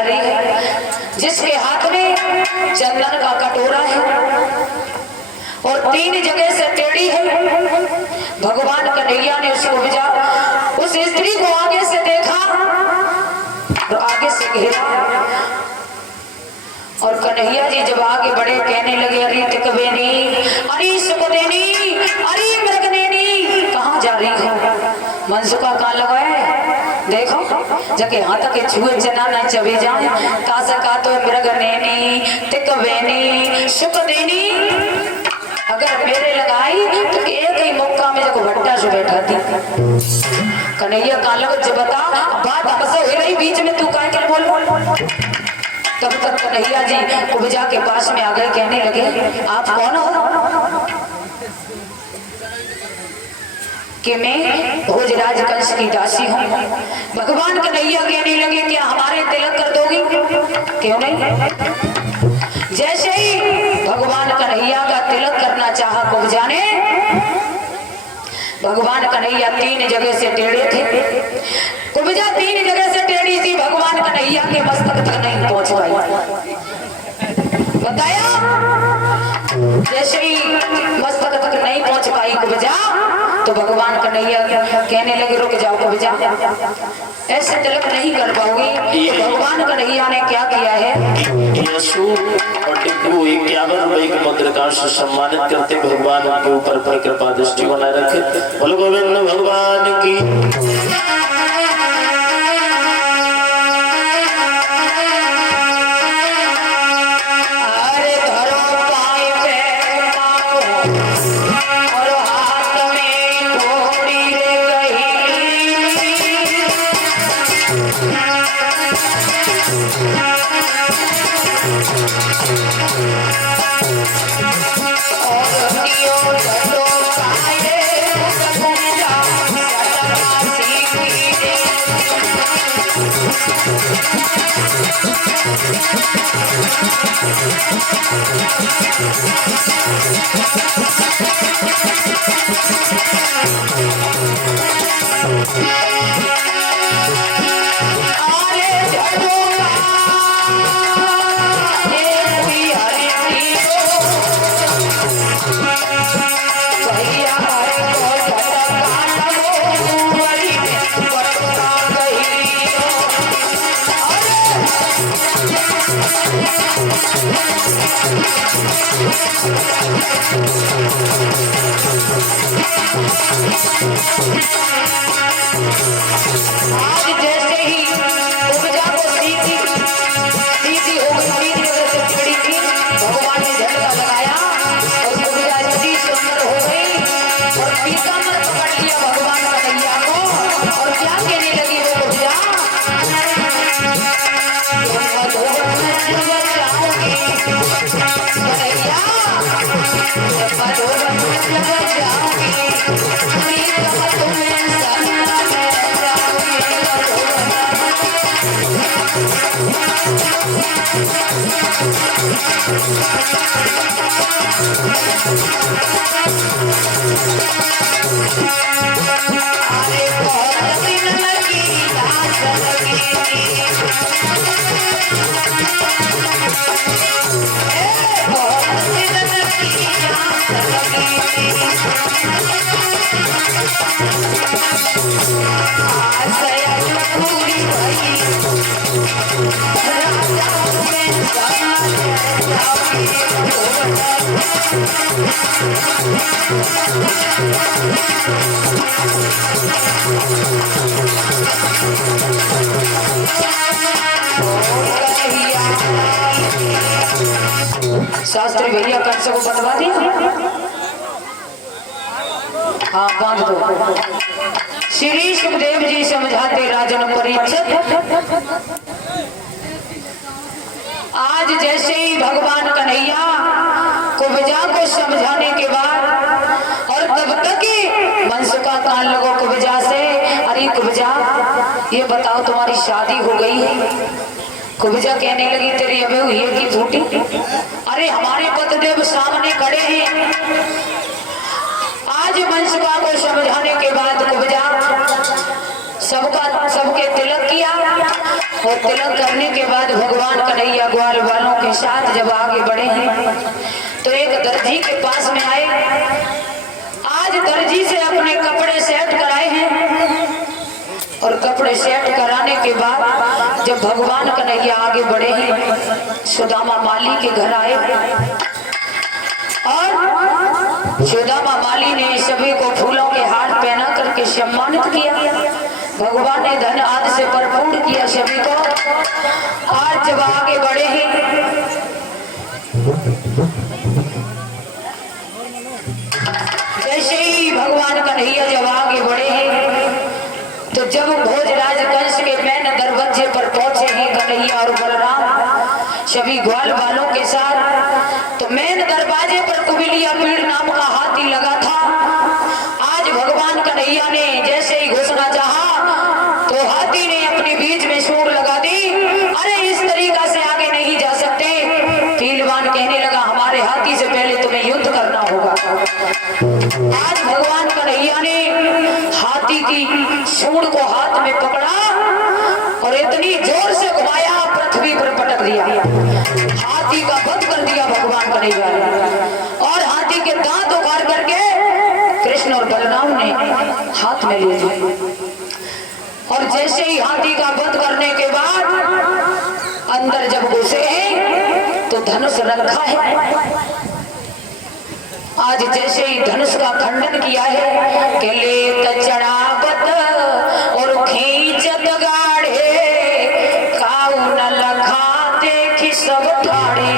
जिसके हाथ में चंदन का कटोरा है और 3 जगह से टेढ़ी है। भगवान कन्हैया ने उसको भेजा, उस स्त्री को आगे से देखा और आगे से घेरा और कन्हैया जी जब आगे बढ़े कहने लगे, अरे टिकवेनी, अरे सुखदेनी, अरे मृगनेनी, कहाँ जा रही हो? मनसुखा कहाँ लगा है? देखो जके हाथ के छुए जना न चबे जाए तासे का तो मृगनेनी, टिकवेनी, सुखदेनी। अगर मेरे लगाई तो एक ही मौका में जब भट्टा से बैठा थी। कन्हैया कहाँ लगा जब बता बात हमसे हो रही, बीच में तू काय कर बोल। तब तक कन्हैया जी कुब्जा के पास में आ गए, कहने लगे आप कौन हो? कि मैं भोजराज कंस की दासी हूँ। भगवान कन्हैया कहने लगे क्या हमारे तिलक कर दोगी? क्यों नहीं। जैसे ही भगवान कन्हैया का तिलक करना चाहा कुब्जा ने, भगवान कन्हैया 3 जगह से टेढ़े थे। कुब्जा 3 जगह से टेढ़ी थी, भगवान कन्हैया के मस्तक तक नहीं पहुंच पाई। बताया जैसे ही मस्तक तक नहीं पहुंच पाई कुब्जा, तो भगवान कन्हैया कहने लगे रुक जाओ कुब्जा, ऐसे तिलक नहीं कर पाओगी। तो भगवान कन्हैया ने क्या किया है, यशु और टिप्पू 51 रुपए के मुद्रिका से सम्मानित करते भगवान के ऊपर पर कृपा दृष्टि बनाए रखे। बोलो गोविंद भगवान की। शास्त्री भैया कंस को बंधवा दिया। हाँ बांध दो। श्री सुखदेव जी समझाते राजन परीक्षित। आज जैसे ही भगवान कन्हैया कुब्जा को समझाने के बाद और तब तक मनसुखा कान लगो कुब्जा से, अरे कुब्जा ये बताओ तुम्हारी शादी हो गई है? कुब्जा कहने लगी तेरी अबे हुई है कि फूटी? अरे हमारे पतिदेव सामने खड़े हैं। आज मनसुखा को समझाने के बाद कुब्जा सबके तिलक किया और तिलक करने के बाद भगवान कन्हैया ग्वाल वालों के साथ जब आगे बढ़े हैं तो एक दर्जी के पास में आए। आज दर्जी से अपने कपड़े सेट कराए हैं और कपड़े सेट कराने के बाद जब भगवान कन्हैया आगे बढ़े हैं सुदामा माली के घर आए और सुदामा माली ने सभी को फूलों के हार पहना करके सम्मानित किया। भगवान ने धन आदि से भरपूर किया सभी को। आज जब आगे बढ़े हैं जैसे ही भगवान कन्हैया जब आगे बढ़े हैं तो जब भोजराज कंस के मैन दरवाजे पर पहुंचे हैं कन्हैया और बलराम सभी ग्वाल वालों के साथ, तो मैन दरवाजे पर कुबिलिया पीड़ नाम का हाथी लगा था। आज भगवान कन्हैया ने जैसे ही घुसना चाहा तो हाथी ने अपने बीच में सूंड लगा दी। अरे इस तरीका से आगे नहीं जा सकते। पीलवान कहने लगा हमारे हाथी से पहले तुम्हें युद्ध करना होगा। आज भगवान कन्हैया ने हाथी की सूंड को हाथ में पकड़ा और इतनी जोर से घुमाया पृथ्वी पर पटक दिया। हाथी का वध कर दिया भगवान कन्हैया ने और हाथी के दांत उखाड़ करके कृष्ण और बलराम ने हाथ में ले लिए। और जैसे ही हाथी का वध करने के बाद अंदर जब घुसे हैं तो धनुष रखा है। आज जैसे ही धनुष का खंडन किया है कि लेत चढ़ावत और खींचत गाढ़े काऊ न लखा देखी सब ठाड़े।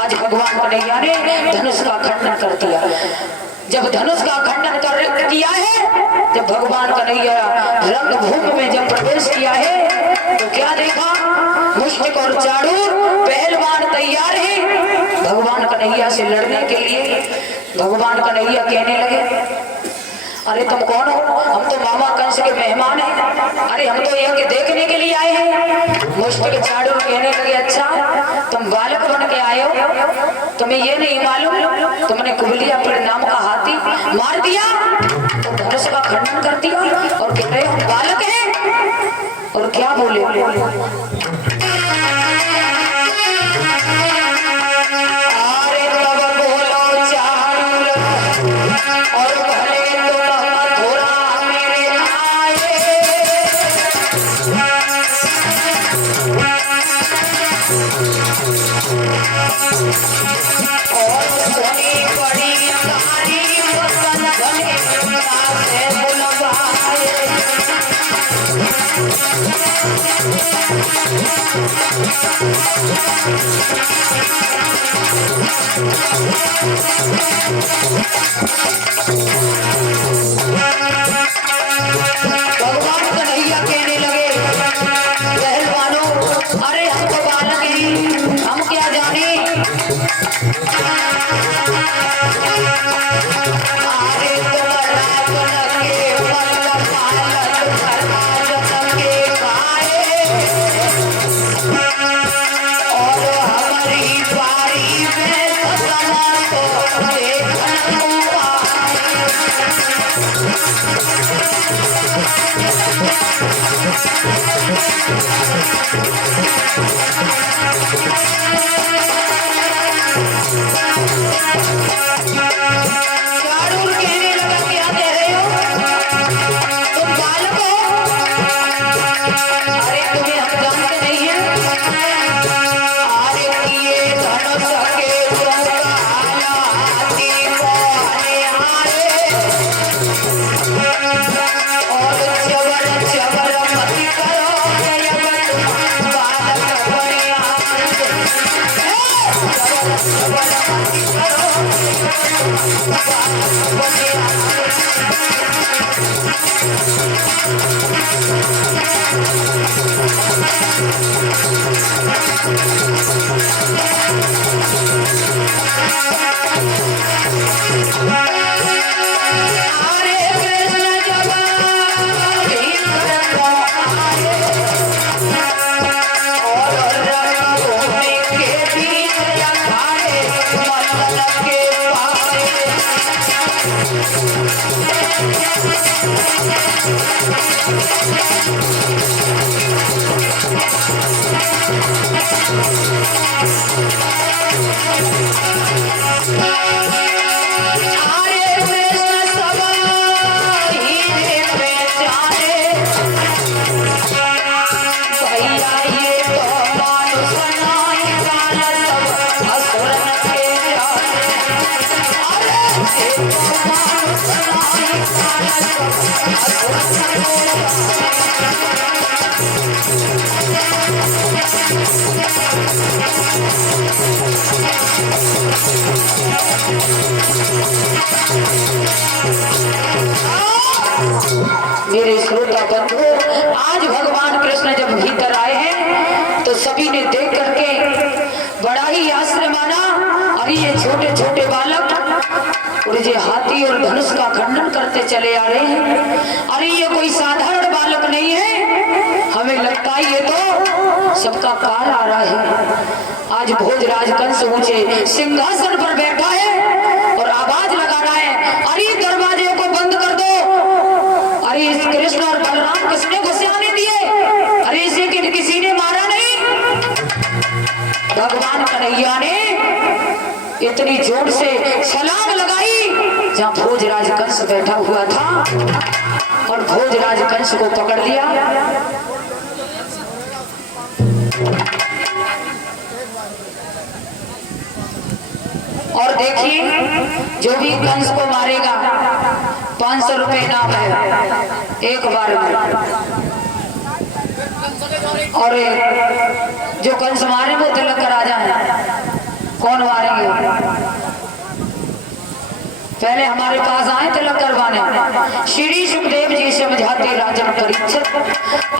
आज भगवान कन्हैया ने धनुष का खंडन कर दिया। जब धनुष का खंडन कर दिया है जब भगवान कन्हैया रंगभूमि में जब प्रवेश किया है तो क्या देखा, मुष्टिक और चाड़ूर पहलवान तैयार है भगवान कन्हैया से लड़ने के लिए। भगवान कन्हैया कहने लगे अरे तुम कौन हो? हम तो मामा कंस के मेहमान हैं। अरे हम तो यहाँ के देखने के लिए आए हैं। मुष्टिक चाड़ूर कहने लगे अच्छा तुम बालक बन के आए हो, तुम्हें ये नहीं मालूम तुमने कुबलिया पीड़ नाम का हाथी मार दिया तो धनुष का खंडन कर दिया और कह रहे हो बालक है। और क्या बोले भगवान कन्हैया कहने लगे पहलवानों अरे हम तो बालक हैं, हम क्या जाने। अरे और हमारी बारी में तो चाड़ूर कहने लगा क्या कह रहे हो, तुम बालक हो? अरे तुम्हें हम जानते नहीं है। अरे किए धनुष के हाथी हारे और चबर चबर मत करो बालक मेरे श्रोता बंधु, आज भगवान कृष्ण जब भीतर आए हैं तो सभी ने देख करके बड़ा ही आश्चर्य माना। अरे ये छोटे छोटे बालक और ये हाथी और धनुष का खंडन करते चले आ रहे हैं। अरे ये कोई साधारण बालक नहीं है, हमें लगता है ये तो सबका काल आ रहा है। आज भोजराज कंस ऊंचे सिंहासन पर बैठा है और आवाज लगा रहा है, अरे दरवाजे को बंद कर दो। अरे इस कृष्ण और बलराम किसने घुसे आने दिए? अरे इसे किसी ने मारा नहीं। भगवान कन्हैया ने इतनी जोर से छलांग लगाई जहाँ भोजराज कंस बैठा हुआ था और भोजराज कंस को पकड़ लिया। और देखिए, जो भी कंस को मारेगा 500 रुपए इनाम है एक बार में। और जो कंस मारे वो तिलक करा जाए। कौन मारेंगे? पहले हमारे पास आए तिलक करवाने। श्री सुखदेव जी समझाते राजन परीक्षित।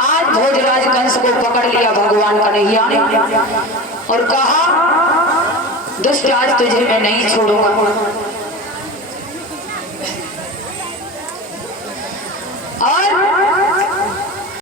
आज भोजराज कंस को पकड़ लिया भगवान कन्हैया ने और कहा, दुष्ट आज तुझे मैं नहीं छोड़ूंगा। और